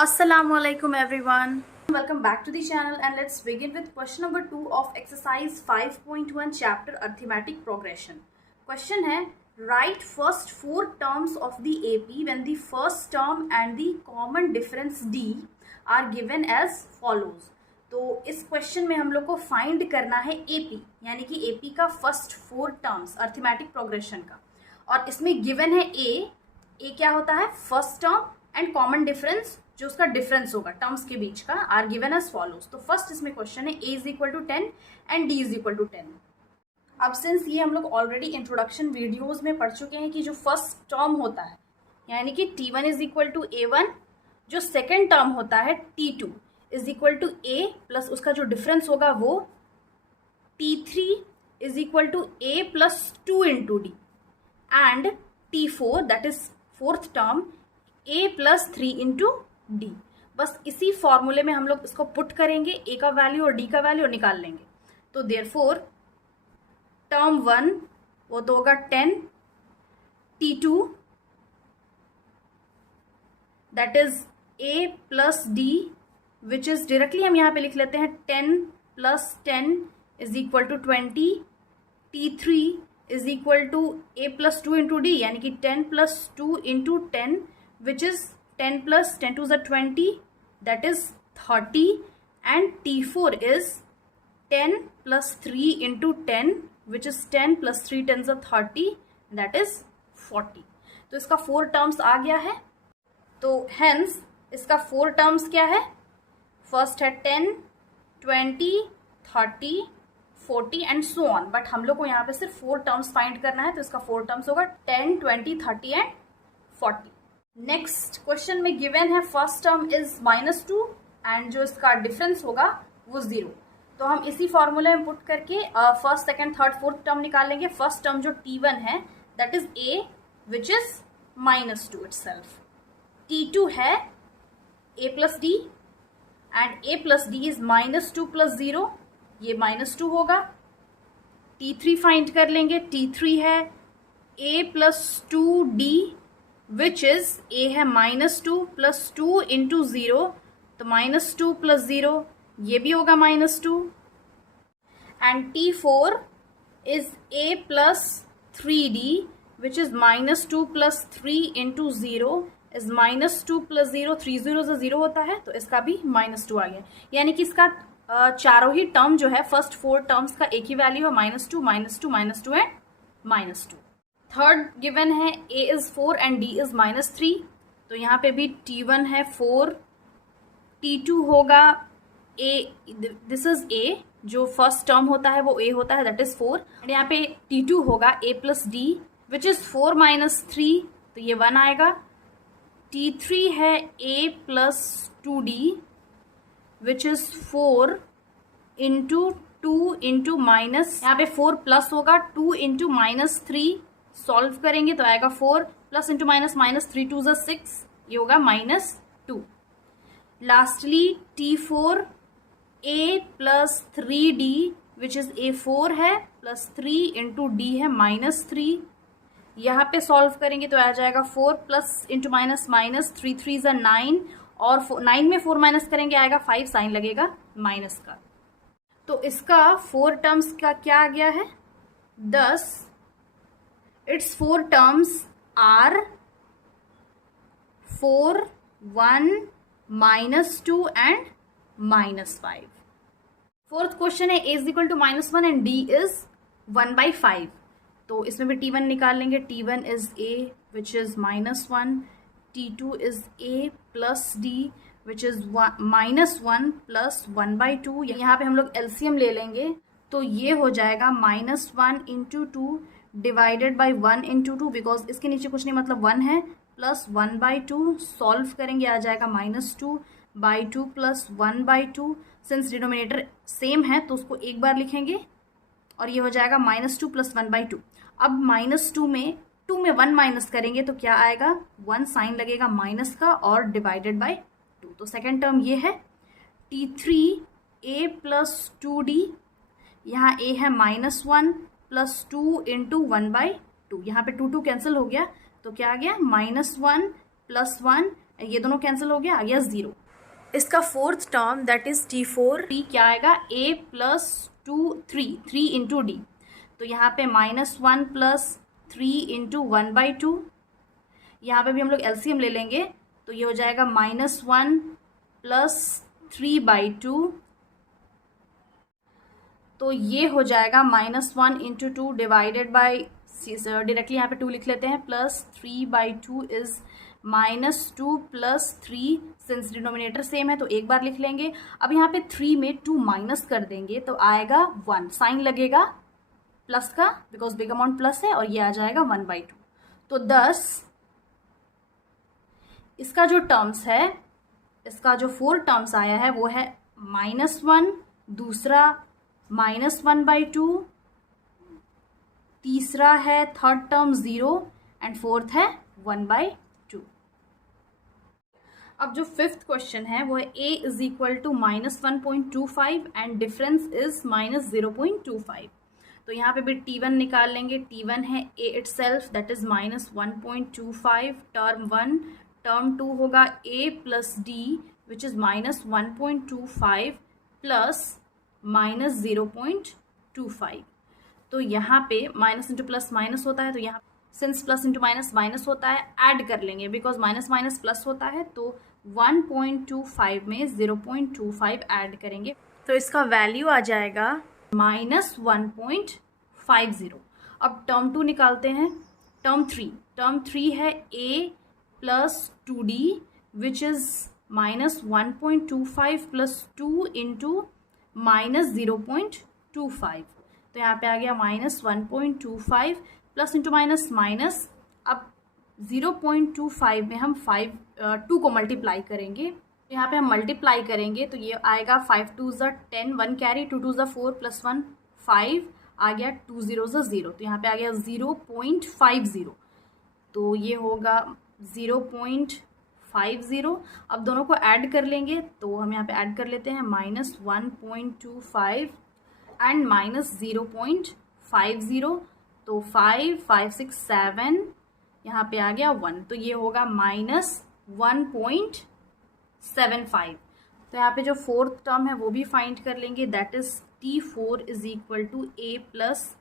Assalamualaikum everyone. Welcome back to the channel and let's begin with question number 2 of exercise 5.1 chapter arithmetic progression. Question है write first 4 terms of the AP when the first term and the common difference D are given as follows. तो इस question में हम लोग को find करना है AP यानी कि AP का फर्स्ट 4 टर्म्स अर्थमेटिक प्रोग्रेशन का, और इसमें गिवन है A क्या होता है first term and common difference जो उसका डिफरेंस होगा टर्म्स के बीच का आर गिवन एज फॉलोज. तो फर्स्ट इसमें क्वेश्चन है a is equal to 10 and d is equal to 10. अब सिंस ये हम लोग ऑलरेडी इंट्रोडक्शन वीडियोस में पढ़ चुके हैं कि जो फर्स्ट टर्म होता है यानी कि t1 is equal to a1, जो सेकेंड टर्म होता है t2 is equal to a plus उसका जो डिफरेंस होगा वो t3 is equal to a plus 2 into d, and t4 that is fourth term a plus 3 into d. बस इसी फॉर्मूले में हम लोग इसको पुट करेंगे, a का वैल्यू और d का वैल्यू निकाल लेंगे. तो देयरफॉर टर्म 1 वो तो होगा 10 t2 that is a plus d which is directly हम यहाँ पे लिख लेते हैं 10 plus 10 is equal to 20. t3 is equal to a plus 2 into d यानी कि 10 plus 2 into 10 which is 10 plus 10 to the 20 that is 30, and t4 is 10 plus 3 into 10 which is 10 plus 3 tens are 30 that is 40. तो इसका 4 terms आ गया है. तो hence इसका 4 terms क्या है, फर्स्ट है 10 20 30 40 एंड सो ऑन, बट हम लोग को यहाँ पे सिर्फ 4 टर्म्स फाइंड करना है. तो इसका 4 टर्म्स होगा 10 20 30 एंड 40. नेक्स्ट क्वेश्चन में गिवन है फर्स्ट टर्म इज -2 एंड जो इसका डिफरेंस होगा वो 0. तो हम इसी फॉर्मूले में पुट करके first second third fourth term निकाल लेंगे. फर्स्ट टर्म जो t1 है that is a which is -2 itself. t2 है a plus D and a plus D is -2 plus 0, ये -2 होगा. t3 फाइंड कर लेंगे. t3 है a plus 2d which is a है -2 प्लस 2 इंटू 0, तो -2 प्लस 0 ये भी होगा -2. And t4 is a plus 3d which is -2 plus 3 into 0 is -2 plus 0, 3 0 से 0 होता है तो इसका भी -2 आ गया. यानी कि इसका चारों ही टर्म जो है फर्स्ट 4 टर्म्स का एक ही वैल्यू है -2 -2 -2 एंड -2. थर्ड गिवन है a is 4 and d is -3. तो यहाँ पे भी t1 है 4, t2 होगा a, दिस इज a, जो फर्स्ट टर्म होता है वो a होता है दैट इज 4, एंड यहाँ पे t2 होगा a plus d which is 4 -3, तो ये 1 आएगा. t3 है a plus 2d which is 4 into 2 into minus, यहाँ पे 4 प्लस होगा 2 इंटू -3, सॉल्व करेंगे तो आएगा 4 प्लस इंटू माइनस -3 2 ज़ा 6, ये होगा -2. Lastly t4 a plus 3d which is a4 है प्लस 3 इंटू डी है -3, यहाँ पे सॉल्व करेंगे तो आ जाएगा 4 प्लस इंटू माइनस -3 3 ज़ा 9, और 9 में 4 माइनस करेंगे आएगा 5, साइन लगेगा माइनस का. तो इसका 4 टर्म्स का क्या आ गया है 10. Its 4 terms are 4, 1, -2 and -5. Fourth question है a is equal to -1 and d is 1/5. तो इसमें भी t1 निकाल लेंगे. t1 is a which is -1, t2 is a plus d which is -1 plus 1/2. यहाँ पे हम लोग एलसीएम ले लेंगे तो ये हो जाएगा -1 into 2 divided by 1 into 2, because इसके नीचे कुछ नहीं मतलब 1 है, प्लस 1/2. सॉल्व करेंगे आ जाएगा -2/2 प्लस 1/2. सिंस डिनोमिनेटर सेम है तो उसको एक बार लिखेंगे और ये हो जाएगा -2 प्लस 1/2. अब -2 में 2 में 1 माइनस करेंगे तो क्या आएगा 1, साइन लगेगा माइनस का और डिवाइडेड बाई 2. तो सेकेंड टर्म ये है t3 a प्लस 2d, यहाँ a है -1 प्लस 2 इंटू 1/2, यहाँ पे 2 कैंसिल हो गया तो क्या आ गया -1 प्लस 1 ये दोनों कैंसिल हो गया, आ गया 0। इसका fourth term that is T4, क्या आएगा a प्लस 3 इंटू डी, तो यहाँ पे -1 प्लस 3 इंटू 1/2, यहाँ पे भी हम लोग एलसीएम ले लेंगे तो ये हो जाएगा -1 प्लस 3/2, तो ये हो जाएगा -1 इंटू 2 डिवाइडेड बाई, डायरेक्टली यहाँ पे 2 लिख लेते हैं, plus 3/2 is -2 plus 3, since denominator same है तो एक बार लिख लेंगे। अब यहाँ पे 3 में 2 माइनस कर देंगे तो आएगा 1, साइन लगेगा प्लस का बिकॉज बिग अमाउंट प्लस है, और ये आ जाएगा 1/2। तो 10 इसका जो टर्म्स है, इसका जो 4 टर्म्स आया है वो है -1, दूसरा -1/2, तीसरा है थर्ड टर्म 0 एंड फोर्थ है 1/2। अब जो फिफ्थ क्वेश्चन है वो है a is equal to -1.25 and difference is -0.25। तो यहाँ पे भी T1 निकाल लेंगे, T1 है a itself that is -1.25, term 1, term 2 होगा a plus D which is -1.25 plus -0.25। तो यहाँ पे माइनस इंटू प्लस माइनस होता है, तो यहाँ since plus into minus minus होता है, ऐड कर लेंगे बिकॉज माइनस माइनस प्लस होता है, तो 1.25 में 0.25 ऐड करेंगे तो इसका वैल्यू आ जाएगा -1.50। अब टर्म 2 निकालते हैं, टर्म 3 है a plus 2d which is -1.25 plus 2 into -0.25, तो यहाँ पे आ गया -1.25 प्लस इंटू माइनस माइनस। अब 0.25 में हम 2 को मल्टीप्लाई करेंगे, तो यहाँ पे हम मल्टीप्लाई करेंगे तो ये आएगा 5 2 ज़ा 10, 1 कैरी, 2 2 ज़ा 4 प्लस 1 5, आ गया 2 0 ज़ा 0, तो यहाँ पे आ गया 0.50, तो ये होगा 0.50। अब दोनों को ऐड कर लेंगे तो हम यहाँ पे ऐड कर लेते हैं -1.25 एंड -0.50, तो 5 5 6 7, यहाँ पे आ गया 1, तो ये होगा -1.75। तो यहाँ पे जो फोर्थ टर्म है वो भी फाइंड कर लेंगे, that is T4 is equal to a plus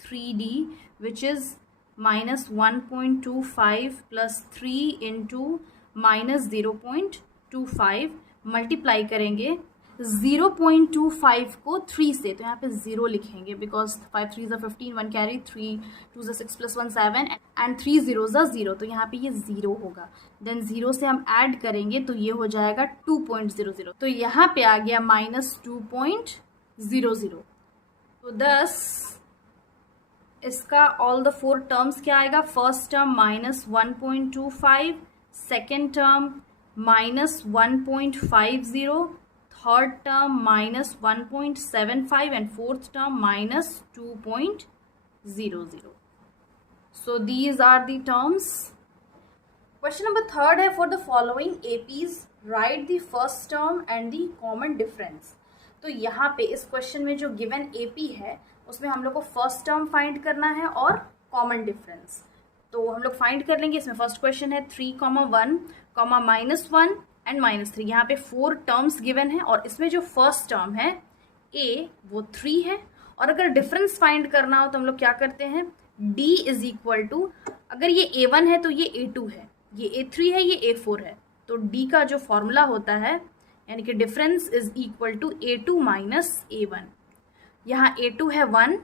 3d which is -1.25 plus 3 into -0.25, multiply करेंगे 0.25 को 3 से, तो यहाँ पे 0 लिखेंगे बिकॉज 5 3 ज़ा 15, 1 कैरी, 3 2 ज़ा 6 प्लस 1 7 एंड 3 0 ज़ा 0, तो यहाँ पे ये 0 होगा। देन 0 से हम ऐड करेंगे तो ये हो जाएगा 2.00, तो यहाँ पे आ गया -2.00। तो 10 इसका ऑल द 4 टर्म्स क्या आएगा, first term -1.25, second term -1.50, third term -1.75 and fourth term -2.00। So these are the terms. Question number 3 है, for the following APs write the first term and the common difference. तो यहाँ पे इस question में जो given AP है उसमें हम लोग को फर्स्ट टर्म फाइंड करना है और कॉमन डिफरेंस, तो हम लोग फाइंड कर लेंगे। इसमें फर्स्ट क्वेश्चन है 3, -1, -1 एंड -3, यहाँ पे 4 टर्म्स गिवन है और इसमें जो फर्स्ट टर्म है a वो 3 है, और अगर डिफरेंस फाइंड करना हो तो हम लोग क्या करते हैं, d इज इक्वल टू, अगर ये a1 है तो ये a2 है, ये a3 है, ये a4 है, तो d का जो फॉर्मूला होता है यानी कि difference is equal to a2 minus a1, यहाँ a2 है 1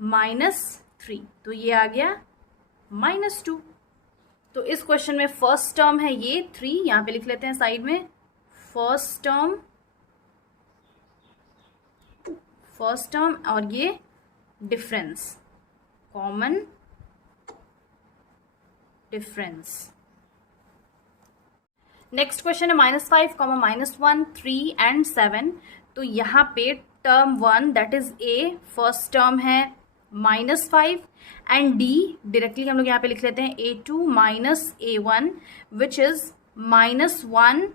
-3, तो ये आ गया -2। तो इस क्वेश्चन में फर्स्ट टर्म है ये 3, यहाँ पे लिख लेते हैं साइड में, फर्स्ट टर्म और ये difference, common difference. Next question है -5, -1, 3 एंड 7। तो यहाँ पे term 1 that is a, first term है -5 एंड d डायरेक्टली हम लोग यहाँ पे लिख लेते हैं a2 minus a1 which is -1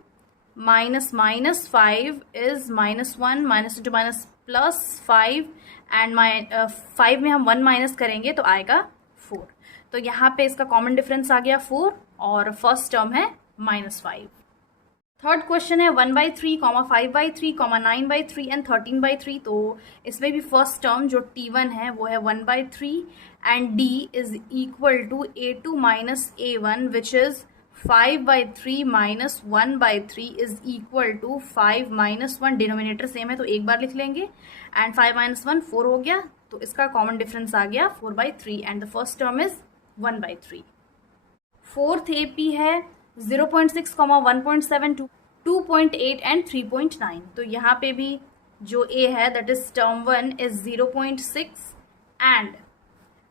-5 is -1 -2 minus +5 and 5 में हम 1 माइनस करेंगे तो आएगा 4। तो यहाँ पे इसका कॉमन डिफरेंस आ गया 4 और फर्स्ट टर्म है -5। थर्ड क्वेश्चन है 1/3, 5/3, 9/3 एंड 13/3। तो इसमें भी फर्स्ट टर्म जो T1 है वो है 1/3 and D is equal to A2 minus A1 which is 5/3 minus 1/3 is equal to 5 minus 1। Denominator same है तो एक बार लिख लेंगे एंड 5 माइनस 1 4 हो गया, तो इसका कॉमन डिफरेंस आ गया 4/3 and the first term is 1/3। Fourth AP है 0.6, 1.7, 2.8 एंड 3.9। तो यहाँ पे भी जो A है that is term 1 is 0.6 and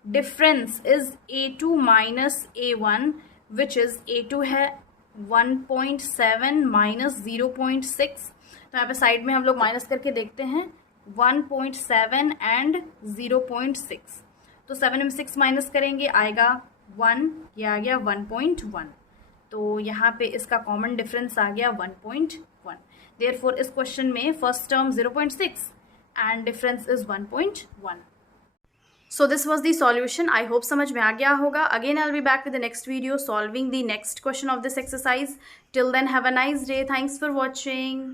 difference is A2 minus A1 which is A2 है 1.7 माइनस 0.6। तो यहाँ पे साइड में हम लोग माइनस करके देखते हैं 1.7 एंड 0.6। तो 7 में 6 माइनस करेंगे आएगा 1, ये आ गया 1.1। तो यहाँ पे इसका कॉमन डिफरेंस आ गया 1.1। देयरफॉर इस क्वेश्चन में first term 0.6 and difference is 1.1। So this was the solution. I hope समझ में आ गया होगा. Again I'll be back with the next video solving the next question of this exercise. Till then have a nice day. Thanks for watching.